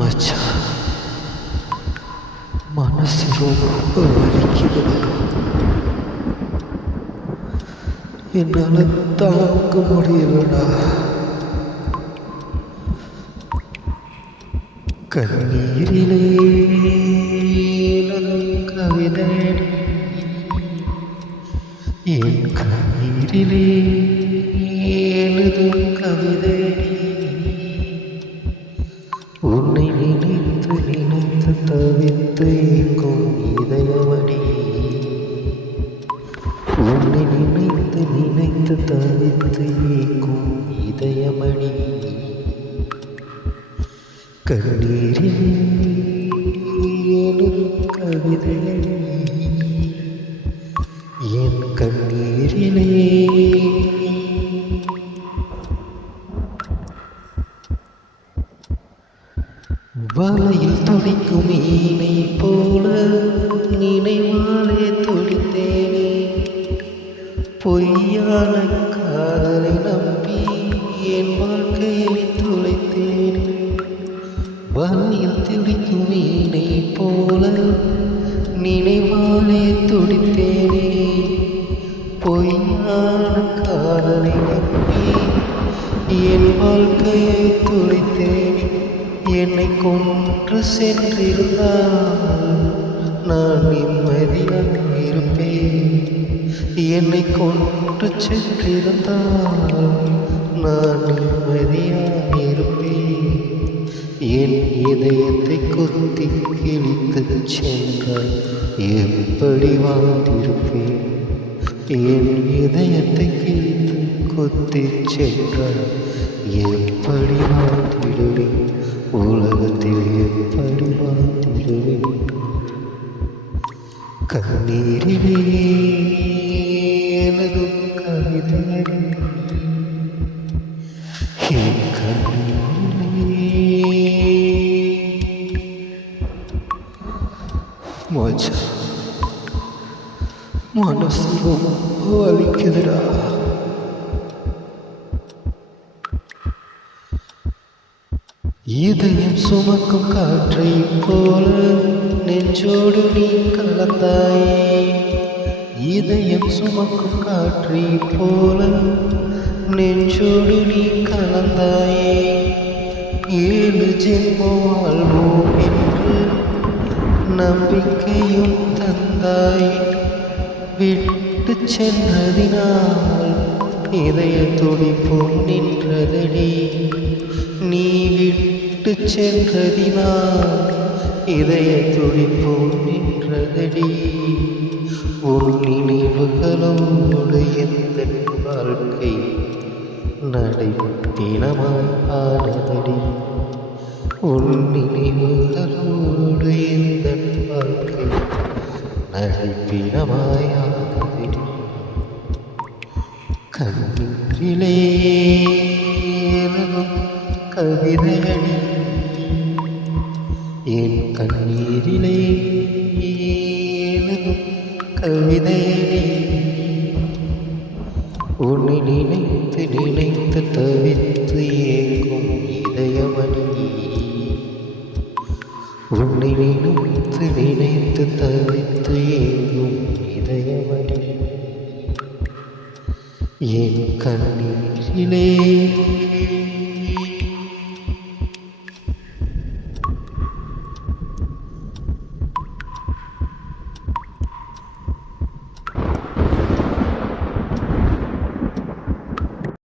மச்சான், மனசு ரொம்ப வலிக்குதுடா. என்னால தாங்க முடியலடா. கண்ணீரிலே கவிதடி, என் கண்ணீரிலே எழுதும் கவிதடி, உன்னை நினைத்து நினைத்து தவித்து ஏங்கும் இதயமடி, உன்னை நினைத்து நினைத்து தவித்து ஏங்கும் இதயமடி, கண்ணீரில் எழுதும் கவிதையடி, என் கண்ணீரிலே. வலையில் துடிக்கும் மீனை போல நினைவாலே துடித்தேனே, பொய்யான காதலை நம்பி என் வாழ்க்கையை துளைத்தேனே. வலையில் துடிக்கும் மீனை போல நினைவாலே துடித்தேனே, பொய்யான காதலை நம்பி என் வாழ்க்கையை துளைத்தேனே. என்னை கொன்று சென்றிருந்தால் நான் நிம்மதியாக இருப்பேன், என்னை கொன்று சென்றிருந்தால் நான் நிம்மதியாக இருப்பேன். என் இதயத்தை குத்தி கிழித்து சென்றால் எப்படி வாழ்ந்திருப்பேன், என் இதயத்தை கிழித்து குத்தி சென்றால் எப்படி வாழ்ந்திடுவேன், உலகத்தில் எப்படி வாழ்ந்திடுவேன். கண்ணீரிலே எழுதும் கவிதையடி, என் கண்ணீரிலே. மச்சான், மனசு ரொம்ப வலிக்குதுடா. இதயம் சுமக்கும் காற்றை போல நெஞ்சோடு நீ கலந்தாயே, இதயம் சுமக்கும் காற்றை போல நெஞ்சோடு நீ கலந்தாயே. 7 ஜென்மம் வாழ்வோம் என்று நம்பிக்கையும் தந்தாய், விட்டு சென்றதினால் இதய துடிப்பும் நின்றதடி, நீ விட்டு சென்றதினால் இதய துடிப்பும் நின்றதடி. உன் நினைவுகளோடு எந்த வாழ்க்கை நடைப்பிணமாய் ஆனதடி, உன் நினைவுகளோடு எந்த வாழ்க்கை நடைப்பிணமாய் ஆனதடி. கண்ணீரிலே எழுதும் கவிதையடி,